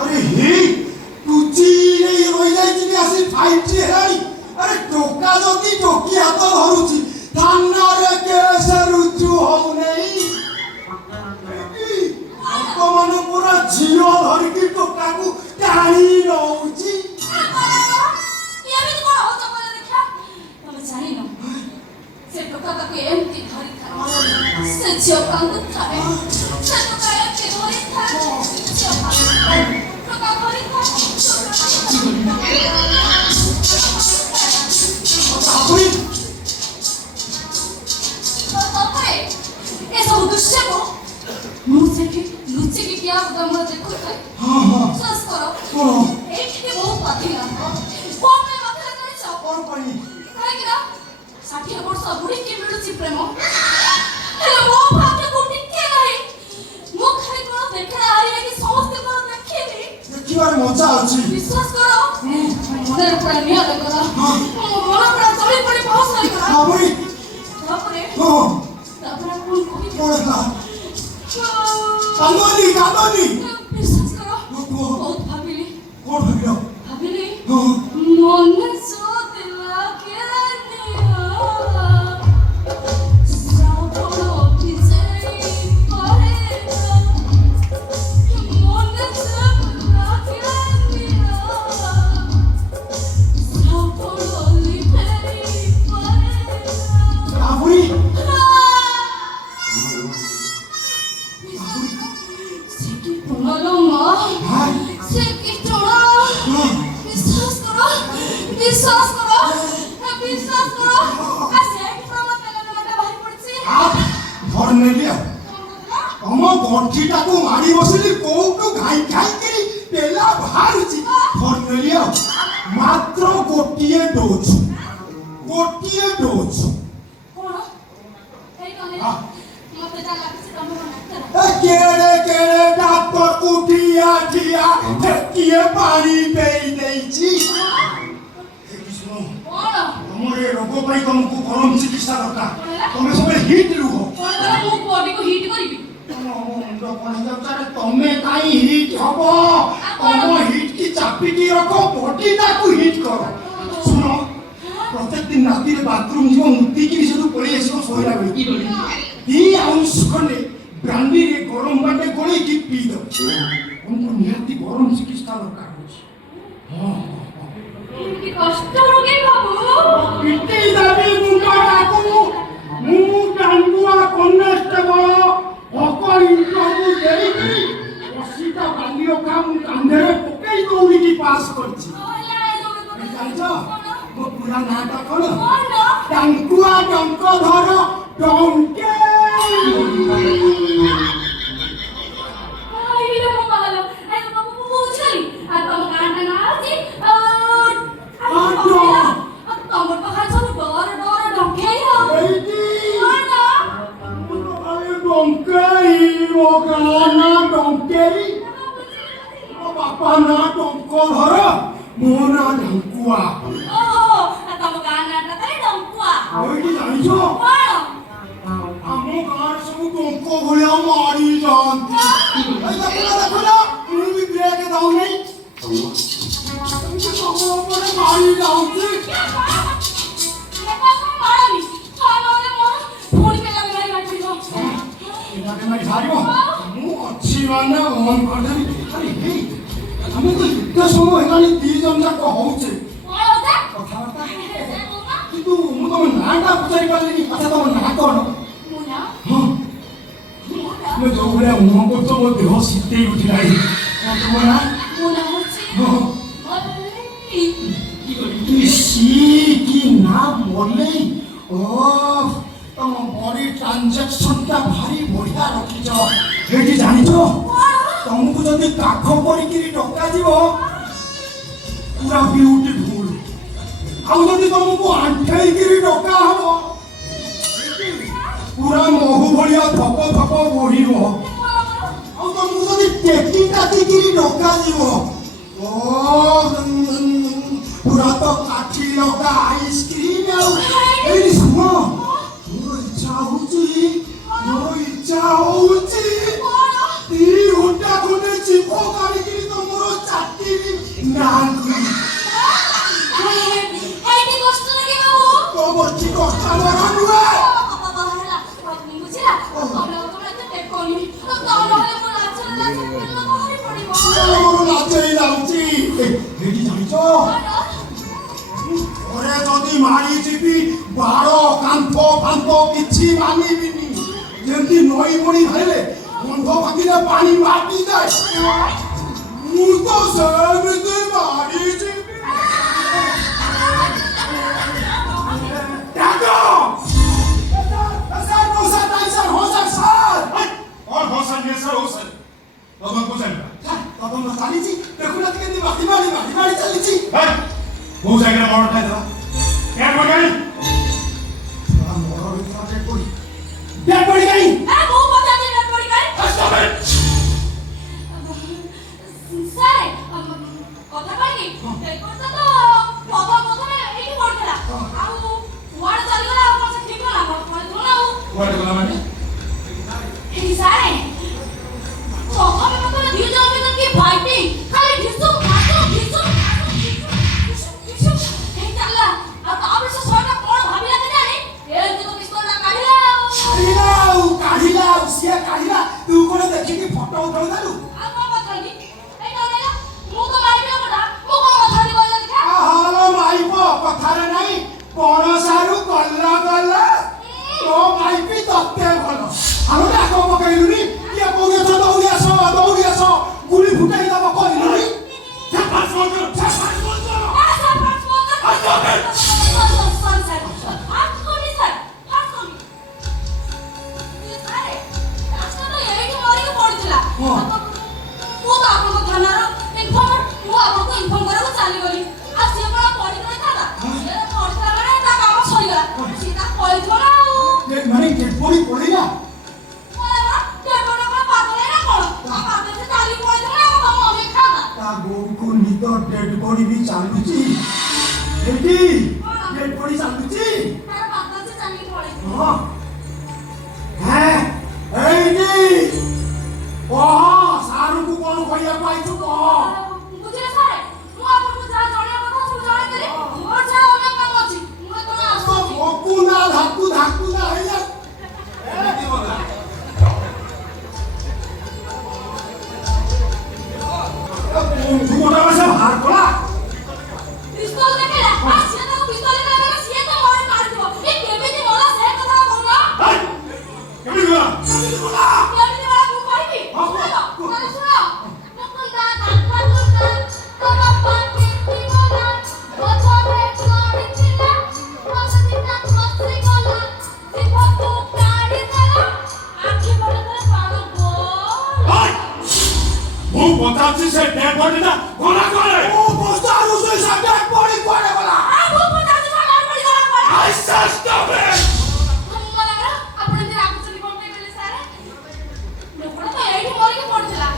अरे हे तुझी नहीं रोई जाई कि आसी फाइट हेरानी अरे टोका जदी टोकी हाथ धरुची थाना रे केस रुजु हो नहीं आपको मन पूरा झियो धर की टोका को टाणी नउची ये भी कोन हो चको देखा तमे जानि न से टोका का के एमती धरी था से झियो कांगु थाए से टोका के धरी था झियो कांगु टोका धरी था दृश्य को मुझे लुच्चे की क्या गम देखो सस करो एक के बहुत पाती ना वो मैं मखले करे छ और पानी काहे कि ना 60 वर्ष बुढ़ी के मिलुची प्रेम हेले वो भाग्य को टिके नहीं मो खाली को देखा आरी कि समस्त को देखिनी देखिबार मजा अछि विश्वास करो मने पूरा निया देखो मन पूरा चली पड़ी बहुत सही करा हां भाई तापरे तापरे कौन था कांदोनी विश्वास करो बहुत भाबिली कौन भाबिलो भाबिली मन सो दिला के निया साबो पिसे परेगा मन सो दिला के निया साबो लिफेरी परेगा आबुई विश्वास करो ऐसे कि प्रमोद पेला मते भारी पड़छि धर ने लिया हम गंठीटा को मारी बसली कोउटू घाई घाई करी पेला बाहरछि धर ने लिया मात्र गोटिए डोज कोन एई कोने मते जा लागछि तमे केड़े डॉक्टर कुटिया जिया किए पानी पेई देछि तुम्हारे रोगों पर तुमको गरम चिकित्सा दरकार तुम्हें सब हिट लुहो मु बॉडी को हिट करिबी मुंडो कोन जचारे तमे काई हिट हबो तुम हिट की चापी की रखो बॉडी को हिट करो सुनो प्रत्येक दिन राती रे बाथरूम जीव मुक्ति की से पड़ी आसो सोइला बेली दी आउंस खने ब्रांडी रे गरम बाटे गोली की पी दो तुमको निहाती गरम चिकित्सा दरकार हां कि कष्ट रोगे बाबू इते दाबी मुंडा डाकू मु डांगुआ कन्नेस्टेबल अकल इंटरव्यू देई ओसीटा बालियो काम कांधरे पकई दौड़ी की पास करछि जानछो मो पूरा नाटा कोन डांगुआ डंक धर डंके आई रे मो बालो आई बाबू बुझली आ तम कांटा ना अछि तमर पखा सब डर डंके हो डंके ओ गाना डंके ओ बापा ना डंको धर मो ना डंकुआ ओहो तम कांटा तई डंकुआ ओइटी जानिछो आमो गार सब डंको भलिया मारी जानती आई देखो ना मु भी ब्रेक दाउ नहीं तुमके तो बड़े मारी जाऊंगी मैं झारियो मु अच्छी माने ऑन कर दे अरे हे हम तो इतना समय हेलानी 3 जन जाक होउछे कथा बता किंतु मु तो नाटा पचारी पाले कि कथा तो ना कोन मुना हां मैं जो बड़े मुंह को तो मो देह सिते उठिलाई तुम्हारा मुना होछि हां की नाम बोले ओ तुम बॉडी ट्रांजैक्शन का भारी बढ़िया रखी जाओ एटी जानि छो तुमको जदी काखो करी कि टका जीवो पूरा ब्यूटीफुल आउ जदी तुमको आंठाई कि टका हबो पूरा महू भलिया थप थप बढिबो आउ तुमको जदी टेकी काटी कि टका जीवो ओ पूरा तो काठी लगा आइसक्रीम एई सुनो मोर इच्छा होउची 3 घंटा खंडे चिपो गाड़ी ଏଠି ଜାଣିଛ ଘରେ ଯଦି ମାରିଯିବି ବାଡ଼ କାନ୍ଥ ଫାନ୍ଥ କିଛି ମାନିବିନି ଯେମିତି ନଈ ବଣି ହେଲେ ବନ୍ଧ ଭାଙ୍ଗିଲେ ପାଣି ମାଟିଯାଏ ମୁଁ ତ ସେମିତି ମାରିଯିବି और हौसल ये सर हौसल बाबा को चल वो जाएगा मोड़ उठा दो क्या हो गई डेड बॉडी गई मैं मुंह बता दे डेड बॉडी गई स्टॉप इट স্যার কথা কইনি ডেড বডিটা তো প্রথমে এইটি পড়ଥିଲା ଆଉ ওয়ার্ড চালিগলা ଆଉ মনে ঠিক না পড়ଥିଲା ଆଉ व्हाट बोला मैंने এই স্যার প্রথমে দুই জন ভিতর কি ফাইটিং খালি ঢিসু এই চালা আর তারপরে সে ছয়টা কোন ভাবিলা কে জানি এই তো পিস্তলটা কাঢ়িলা ସିଏ କାଢିଲା ତୁ କୋଣ ଦେଖିକି ଫଟୋ ଉଠାଉଥିଲୁ ଆଉ କଣ କଥା କି এই না ମୁଁ ତ ମାରିବି କଥା ମୁଁ କଣ କଥା କହିଲା ଦେଖା ଆହାଲ ମାଇପ କଥାରେ ନାହିଁ ପଣସାରୁ ଗଲା ଗଲା ତୋ ମାଇପି ତତେ ଭଲ ଆଉ ଡାକ ପକେଇଲୁନି କିଏ କହୁଛ ଦୌଡ଼ି ଆସ ଗୁଳି ଫୁଟାଇ ଦବ କହିଲୁନି पास फोन करो ମାନେ କେପରି ପଡ଼ିଲା ତା ବୋଉକୁ ନିଦ ଡେଡ୍ ବଡି ବି ଚାଲୁଛି ଏଠି ଡେଡ୍ ବଡି ଚାଲୁଛି ହଁ ଏଇଠି କହ ସାରୁକୁ କଣ କହିବାକୁ ଆଇଛୁ କହ ଭକୁନା ଧାକୁନା ହେଇଯା ଏମିତି ବୋଲା ଝୁମଟା ବସେ ବାହାର କଲା পিস্তল দেখাইলা আর সে তো পিস্তল দেখাইলা সে তো মরে মারদিব এ কেমিতি মলা সে কথা কইনা কেমন গলা কেমিতি মলা মু কইবি শুনো শুনো নকুলদা কাকবালুকা তোমার পাকে দিবনা বছরে করিছিলা কতদিনা কসরি গলা সিফতু কাড়ি দেলা আখি বড় করে পাড়ো গোল ମୁଁ ପଚାରୁଛି ସେ ଡେଡ୍ ବଡିଟା ଗଲା କୁଆଡ଼େ ଓ ପଚାରୁ ସେ ଡେଡ୍ ବଡି କୁଆଡ଼େ ଗଲା আ মু পচাছি না আর পড়ি গলা পড়ে I said stop it ମଲାଗଲା ଆପଣ ଏମିତି ରାଗୁଛନ୍ତି କଣ ପାଇଁ କହିଲେ ସାର୍ ଲୋକଟା ତ ଏଇଠି ମରିକି ପଡ଼ିଥିଲା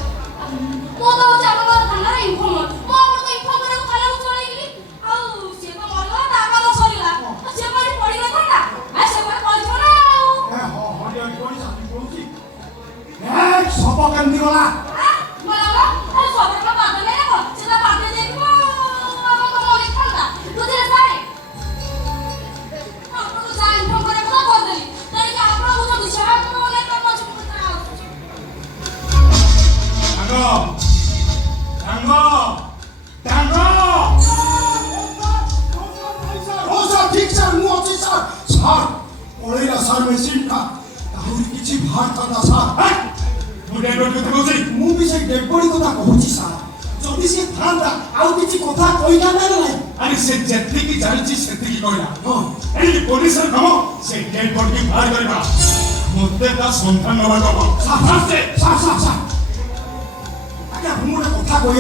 ମୁଁ ତ ହଉଛି ଆମ ଥାନାର ଇନଫର୍ମର ମୁଁ ଆପଣଙ୍କୁ ଇନଫର୍ମ କରିବାକୁ ଥାନାକୁ ଚଳେଇକିରି ଆଉ ସିଏ ତ ମରିଗଲା ତା କାମ ସରିଗଲା ଆଉ ସିଏ କୋଉଠି ପଡ଼ିନଥାନ୍ତା ଆଉ ସେ କୋଉଠି ପଡ଼ିଥିବ ନା ଆଉ ଡେଡ୍ ବଡି ଚାଲି ପଡୁଛି ସପ କେମିତି ଗଲା ମଲାଗଲା ଆଉ ସବରଟା ବାଦଲେ ନା କଣ ସେଟା ବାଦେ ଯାଇଥିବ ଆମ ତ ମରିଥାନ୍ତା ବୁଝିଲେ ସାର୍ ଆପଣଙ୍କୁ ଯାହା ଇନଫର୍ମ କରିବା କଥା କରିଦେଲି ତେଣିକି ଆପଣ ବୁଝନ୍ତୁ ସେ ଆପଣଙ୍କ ଅନେକ କାମ ଅଛି ମୁଁ କଥା ଆସୁଛି ସାଙ୍ଗ हो सर ठीक सर ମୁଁ ଅଛି ସାର୍ ସାର୍ ପଳେଇଲା ସାର୍ ମେସିନ୍ଟା ଆହୁରି କିଛି ବାହାର କଲା ସାର୍ ମୁଁ ଡେଡ୍ ବଡି କଥା କହୁଛି ମୁଁ ବି ସେଇ ଡେଡ୍ ବଡି କଥା କହୁଛି ସାର୍ ଯଦି ସେ ଥାନ୍ତା ଆଉ କିଛି କଥା କହିଥାନ୍ତା ନା ନାହିଁ ଆରେ ସେ ଯେତିକି ଜାଣିଛି ସେତିକି କହିଲା ହଁ ଏଣିକି ପୋଲିସର କାମ ସେ ଡେଡ୍ ବଡିକି ବାହାର କରିବା ମୋତେ ତା ସନ୍ଧାନ ନେବାକୁ ହବ ସାର୍ ସାର୍ ସାର୍ ସାର୍ ଆଜ୍ଞା ମୁଁ ଗୋଟେ କଥା କହି